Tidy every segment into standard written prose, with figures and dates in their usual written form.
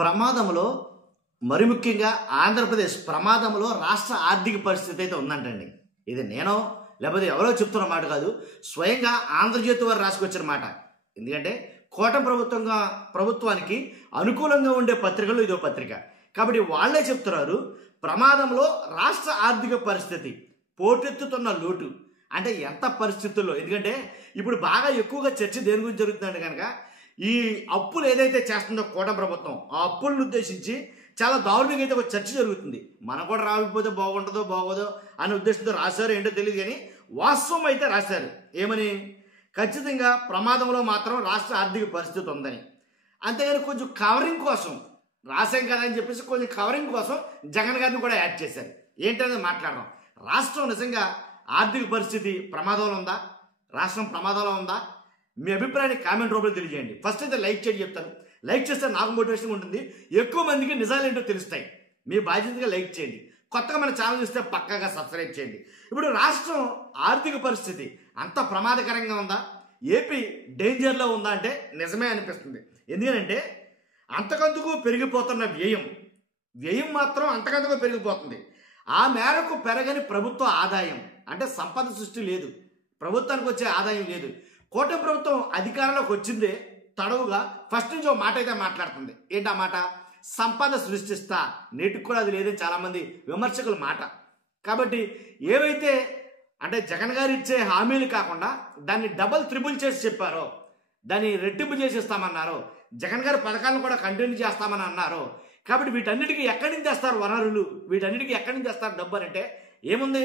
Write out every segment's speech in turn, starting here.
ప్రమాదంలో మరి ముఖ్యంగా ఆంధ్రప్రదేశ్ ప్రమాదంలో రాష్ట్ర ఆర్థిక పరిస్థితి అయితే ఉందంటండి. ఇది నేనో లేకపోతే ఎవరో చెప్తున్న మాట కాదు, స్వయంగా ఆంధ్రజ్యోతి వారు రాసుకొచ్చిన మాట. ఎందుకంటే కూటమి ప్రభుత్వానికి అనుకూలంగా ఉండే పత్రికలు ఇదో పత్రిక కాబట్టి వాళ్ళే చెప్తున్నారు. ప్రమాదంలో రాష్ట్ర ఆర్థిక పరిస్థితి, పోటెత్తుతున్న లోటు అంటే ఎంత పరిస్థితుల్లో. ఎందుకంటే ఇప్పుడు బాగా ఎక్కువగా చర్చ దేని గురించి జరుగుతుందంటే కనుక ఈ అప్పులు ఏదైతే చేస్తుందో కూటమి ప్రభుత్వం, ఆ అప్పులను ఉద్దేశించి చాలా దారుణంగా అయితే ఒక చర్చ జరుగుతుంది. మనం కూడా రాకపోతే బాగుంటుందో బాగోదో అనే ఉద్దేశంతో రాశారు, ఏంటో తెలియదు, కానీ వాస్తవం అయితే రాశారు. ఏమని? ఖచ్చితంగా ప్రమాదంలో మాత్రం రాష్ట్ర ఆర్థిక పరిస్థితి ఉందని. అంతేగాని కొంచెం కవరింగ్ కోసం రాశాం కదా అని చెప్పేసి కొంచెం కవరింగ్ కోసం జగన్ గారిని కూడా యాడ్ చేశారు. ఏంటనేది మాట్లాడడం. రాష్ట్రం నిజంగా ఆర్థిక పరిస్థితి ప్రమాదంలో ఉందా? రాష్ట్రం ప్రమాదంలో ఉందా? మీ అభిప్రాయాన్ని కామెంట్ రూపంలో తెలియజేయండి. ఫస్ట్ అయితే లైక్ చేయండి, చెప్తాను. లైక్ చేస్తే నాకు మోటివేషన్ ఉంటుంది, ఎక్కువ మందికి నిజాలు ఏంటో తెలుస్తాయి. మీ బాధ్యతగా లైక్ చేయండి. కొత్తగా మన ఛానల్ చూస్తే పక్కాగా సబ్స్క్రైబ్ చేయండి. ఇప్పుడు రాష్ట్రం ఆర్థిక పరిస్థితి అంత ప్రమాదకరంగా ఉందా? ఏపీ డేంజర్లో ఉందా అంటే నిజమే అనిపిస్తుంది. ఎందుకంటే అంతకంతకు పెరిగిపోతున్న వ్యయం మాత్రం అంతకంతకు పెరిగిపోతుంది. ఆ మేరకు పెరగని ప్రభుత్వ ఆదాయం అంటే సంపద సృష్టి లేదు, ప్రభుత్వానికి వచ్చే ఆదాయం లేదు. కూటమి ప్రభుత్వం అధికారంలోకి వచ్చిందే తడవుగా ఫస్ట్ నుంచి ఒక మాట అయితే మాట్లాడుతుంది. ఏంటి ఆ మాట? సంపద సృష్టిస్తా. నేటికి కూడా అది లేదని చాలామంది విమర్శకుల మాట. కాబట్టి ఏవైతే అంటే జగన్ గారు ఇచ్చే హామీలు కాకుండా దాన్ని డబల్ త్రిబుల్ చేసి చెప్పారో, దాన్ని రెట్టింపు చేసి ఇస్తామన్నారో, జగన్ గారి పథకాలను కూడా కంటిన్యూ చేస్తామని అన్నారు. కాబట్టి వీటన్నిటికీ ఎక్కడి నుంచి తెస్తారు వనరులు, వీటన్నిటికీ ఎక్కడి నుంచి తెస్తారు డబ్బు అంటే ఏముంది?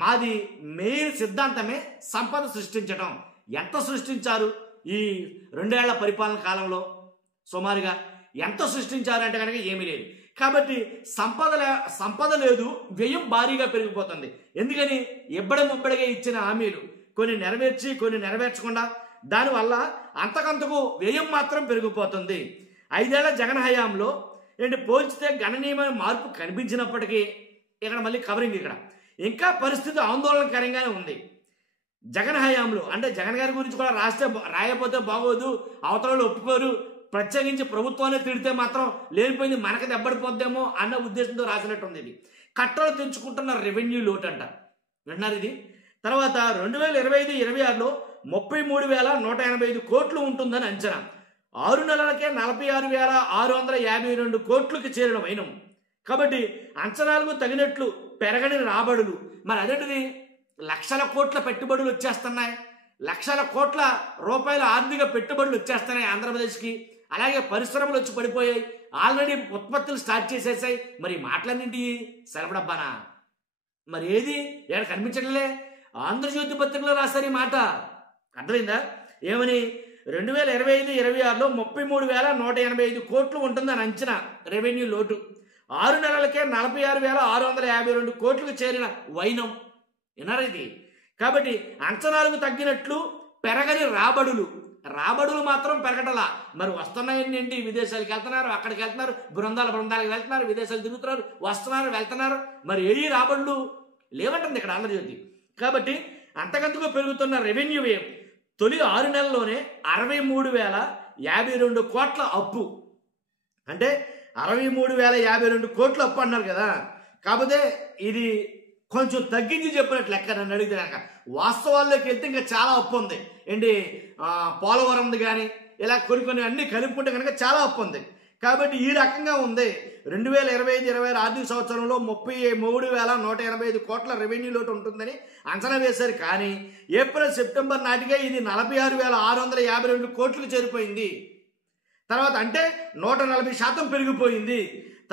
మాది మెయిన్ సిద్ధాంతమే సంపద సృష్టించడం. ఎంత సృష్టించారు ఈ 2 ఏళ్ల పరిపాలన కాలంలో? సుమారుగా ఎంత సృష్టించారు అంటే కనుక ఏమీ లేదు. కాబట్టి సంపద లేదు, వ్యయం భారీగా పెరిగిపోతుంది. ఎందుకని? ముబ్బడిగా ఇచ్చిన హామీలు కొన్ని నెరవేర్చి కొన్ని నెరవేర్చకుండా దానివల్ల అంతకంతకు వ్యయం మాత్రం పెరిగిపోతుంది. 5 ఏళ్ల జగన్ హయాంలో పోల్చితే గణనీయమైన మార్పు కనిపించినప్పటికీ ఇక్కడ మళ్ళీ కవరింగ్, ఇక్కడ ఇంకా పరిస్థితి ఆందోళనకరంగానే ఉంది. జగన్ హయాంలో అంటే జగన్ గారి గురించి కూడా రాయపోతే బాగోదు, అవతల ఒప్పుకోరు, ప్రత్యేకించి ప్రభుత్వాన్ని తిడితే మాత్రం లేనిపోయింది మనకు దెబ్బడిపోద్దేమో అన్న ఉద్దేశంతో రాసినట్టుంది. ఇది కట్టలు తెంచుకుంటున్న రెవెన్యూ లోటు అంట. విన్నారు ఇది? తర్వాత 2025-26లో 33,185 కోట్లు ఉంటుందని అంచనా. 6 నెలలకే 46,652 కోట్లకి చేరిన వైనం. కాబట్టి అంచనాలకు తగినట్లు పెరగని రాబడులు. మరి అదేంటిది? లక్షల కోట్ల పెట్టుబడులు వచ్చేస్తున్నాయి, లక్షల కోట్ల రూపాయల ఆర్థిక పెట్టుబడులు వచ్చేస్తున్నాయి ఆంధ్రప్రదేశ్కి. అలాగే పరిశ్రమలు వచ్చి పడిపోయాయి, ఆల్రెడీ ఉత్పత్తులు స్టార్ట్ చేసేసాయి. మరి మాటలన్నింటి సరపడబ్బానా? మరి ఏది ఇక్కడ కనిపించట్లే. ఆంధ్రజ్యోతి పత్రికలో రాశారు ఈ మాట. అర్థమైందా? ఏమని? 2025-26లో 33,185 కోట్లు ఉంటుందని అంచనా రెవెన్యూ లోటు. 6 నెలలకే 46,652 కోట్లకు చేరిన వైనం. విన్నారా ఇది? కాబట్టి అంచనాలకు తగ్గినట్లు పెరగని రాబడులు మాత్రం పెరగటలా. మరి వస్తున్నాయని ఏంటి? విదేశాలకు వెళ్తున్నారు, అక్కడికి వెళ్తున్నారు, బృందాలకు వెళ్తున్నారు, విదేశాలు తిరుగుతున్నారు, వస్తున్నారు, వెళ్తున్నారు. మరి ఏ రాబడులు లేవంటుంది ఇక్కడ ఆంధ్రజ్యోతి. కాబట్టి అంతకంతకు పెరుగుతున్న రెవెన్యూ వ్యయం. తొలి 6 నెలల్లోనే 63,052 కోట్ల అప్పు. అంటే 63,052 కోట్ల అప్పు అన్నారు కదా. కాకపోతే ఇది కొంచెం తగ్గించి చెప్పినట్లు లెక్క నన్ను అడిగితే కనుక. వాస్తవాల్లోకి వెళ్తే ఇంకా చాలా అప్పు ఉంది. పోలవరంది కానీ ఇలా కొన్ని అన్ని కలుపుకుంటే కనుక చాలా అప్పు ఉంది. కాబట్టి ఈ రకంగా ఉంది. 2025-26 ఆర్థిక సంవత్సరంలో 33,185 కోట్ల రెవెన్యూ లోటు ఉంటుందని అంచనా వేశారు. కానీ ఏప్రిల్-సెప్టెంబర్ నాటిగా ఇది 46,652 కోట్లకు చేరిపోయింది. తర్వాత అంటే 140% పెరిగిపోయింది.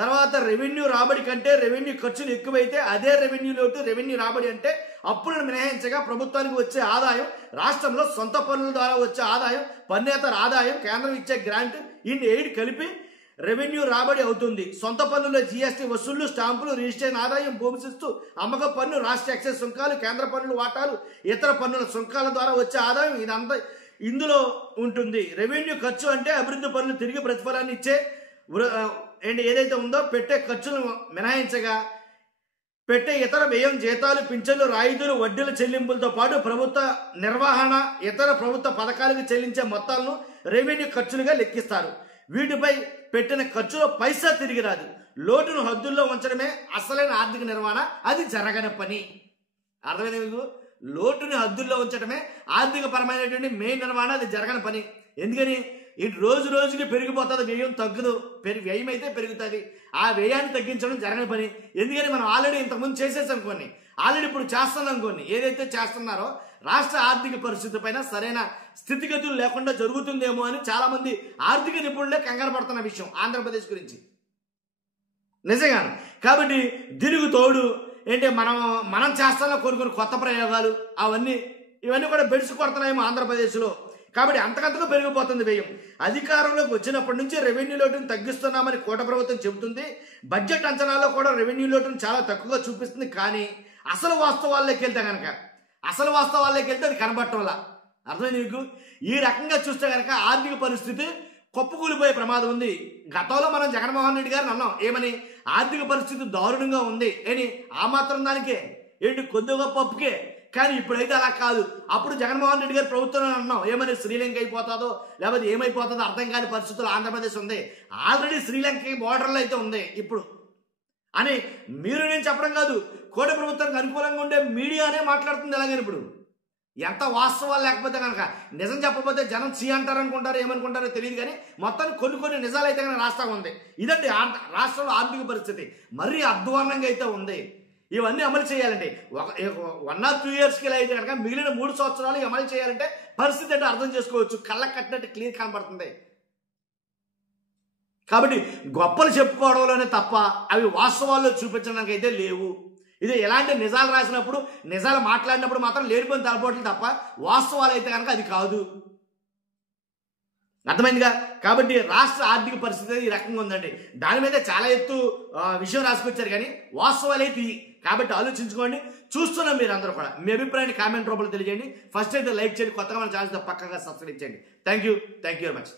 తర్వాత రెవెన్యూ రాబడి కంటే రెవెన్యూ ఖర్చులు ఎక్కువైతే అదే రెవెన్యూ లోటు. రెవెన్యూ రాబడి అంటే అప్పులను మినహాయించగా ప్రభుత్వానికి వచ్చే ఆదాయం, రాష్ట్రంలో సొంత పన్నుల ద్వారా వచ్చే ఆదాయం, పన్నేతర ఆదాయం, కేంద్రం ఇచ్చే గ్రాంట్, ఇన్ ఎయిడ్ కలిపి రెవెన్యూ రాబడి అవుతుంది. సొంత పన్నుల జీఎస్టీ వసూళ్లు, స్టాంపులు, రిజిస్ట్రేషన్ ఆదాయం, భూమి శిస్తు, అమ్మక పన్ను, రాష్ట్ర ఎక్సైజ్ సుంకాలు, కేంద్ర పన్నుల వాటాలు, ఇతర పన్నుల సుంకాల ద్వారా వచ్చే ఆదాయం ఇదంతా ఇందులో ఉంటుంది. రెవెన్యూ ఖర్చు అంటే అభివృద్ధి పనులు తిరిగి ప్రతిఫలాన్ని ఇచ్చే ఏదైతే ఉందో పెట్టే ఖర్చులను మినహాయించగా పెట్టే ఇతర వ్యయం, జీతాలు, పింఛన్లు, రాయితీలు, వడ్డీల చెల్లింపులతో పాటు ప్రభుత్వ నిర్వహణ, ఇతర ప్రభుత్వ పథకాలకు చెల్లించే మొత్తాలను రెవెన్యూ ఖర్చులుగా లెక్కిస్తారు. వీటిపై పెట్టిన ఖర్చులో పైసా తిరిగి రాదు. లోటును హద్దుల్లో ఉంచడమే అసలైన ఆర్థిక నిర్వహణ, అది జరగని పని. అర్థమైంది మీకు? లోటుని హద్దుల్లో ఉంచడమే ఆర్థిక పరమైనటువంటి మెయిన్ నిర్వహణ, అది జరగని పని. ఎందుకని? ఇటు రోజు రోజుకి పెరిగిపోతుంది, వ్యయం తగ్గదు. వ్యయం అయితే పెరుగుతుంది. ఆ వ్యయాన్ని తగ్గించడం జరగని పని. ఎందుకని? మనం ఆల్రెడీ ఇంతకుముందు చేసేసాం కొన్ని, ఆల్రెడీ ఇప్పుడు చేస్తున్నాం కొన్ని. ఏదైతే చేస్తున్నారో రాష్ట్ర ఆర్థిక పరిస్థితి పైన సరైన స్థితిగతులు లేకుండా జరుగుతుందేమో అని చాలా మంది ఆర్థిక నిపుణులే కంగారు పడుతున్న విషయం ఆంధ్రప్రదేశ్ గురించి, నిజంగాను. కాబట్టి దీనికి తోడు ఏంటి, మనం చేస్తున్న కొన్ని కొత్త ప్రయోగాలు, ఇవన్నీ కూడా బెడిసి కొడుతున్నాయేమో ఆంధ్రప్రదేశ్లో. కాబట్టి అంతకంతగా పెరిగిపోతుంది వ్యయం. అధికారంలోకి వచ్చినప్పటి నుంచి రెవెన్యూ లోటును తగ్గిస్తున్నామని కూట ప్రభుత్వం చెబుతుంది. బడ్జెట్ అంచనాల్లో కూడా రెవెన్యూ లోటును చాలా తక్కువగా చూపిస్తుంది. కానీ అసలు వాస్తవాల్లోకి వెళ్తే అది కనబడటం వల్ల. అర్థమైంది మీకు? ఈ రకంగా చూస్తే కనుక ఆర్థిక పరిస్థితి కొప్పుకూలిపోయే ప్రమాదం ఉంది. గతంలో మనం జగన్మోహన్ రెడ్డి గారిని అన్నాం ఏమని, ఆర్థిక పరిస్థితి దారుణంగా ఉంది అని. ఆ మాత్రం దానికే ఏంటి, కొద్దిగా పప్పుకే. కానీ ఇప్పుడైతే అలా కాదు. అప్పుడు జగన్మోహన్ రెడ్డి గారి ప్రభుత్వం అన్నాం ఏమని, శ్రీలంక అయిపోతుందో లేకపోతే ఏమైపోతుందో అర్థం కాని పరిస్థితులు ఆంధ్రప్రదేశ్ ఉంది. ఆల్రెడీ శ్రీలంక బోర్డర్లో అయితే ఉంది ఇప్పుడు అని మీరు నేను చెప్పడం కాదు, కోట ప్రభుత్వానికి అనుకూలంగా ఉండే మీడియానే మాట్లాడుతుంది. ఎలాగని ఇప్పుడు ఎంత వాస్తవాలు లేకపోతే కనుక, నిజం చెప్పకపోతే జనం సి అంటారు అనుకుంటారు, ఏమనుకుంటారో తెలియదు. కానీ మొత్తానికి కొన్ని నిజాలు అయితే కనుక రాష్ట్రం ఉంది. ఇదండి రాష్ట్రంలో ఆర్థిక పరిస్థితి మరీ అధ్వాన్నంగా అయితే ఉంది. ఇవన్నీ అమలు చేయాలంటే 1 or 2 yearsకి ఇలా అయితే కనుక మిగిలిన 3 సంవత్సరాలు అమలు చేయాలంటే పరిస్థితి అంటే అర్థం చేసుకోవచ్చు. కళ్ళకు కట్టినట్టు క్లియర్ కనబడుతుంది. కాబట్టి గొప్పలు చెప్పుకోవడంలోనే తప్ప అవి వాస్తవాల్లో చూపించడానికి అయితే లేవు. ఇది ఎలాంటి నిజాలు రాసినప్పుడు, నిజాలు మాట్లాడినప్పుడు మాత్రం లేనిపోయిన తలపోట్లు తప్ప వాస్తవాలు అయితే కనుక అది కాదు. అర్థమైందిగా? కాబట్టి రాష్ట్ర ఆర్థిక పరిస్థితి ఈ రకంగా ఉందండి. దాని మీద చాలా విషయం రాసుకొచ్చారు కానీ వాస్తవాలు అయితే. కాబట్టి ఆలోచించుకోండి. చూస్తున్నాం మీరు అందరూ కూడా. మీ అభిప్రాయాన్ని కామెంట్ రూపంలో తెలియజేయండి. ఫస్ట్ అయితే లైక్ చేయండి, కొత్తగా మన ఛానల్ పక్కగా సబ్స్క్రైబ్ చేయండి. Thank you very much.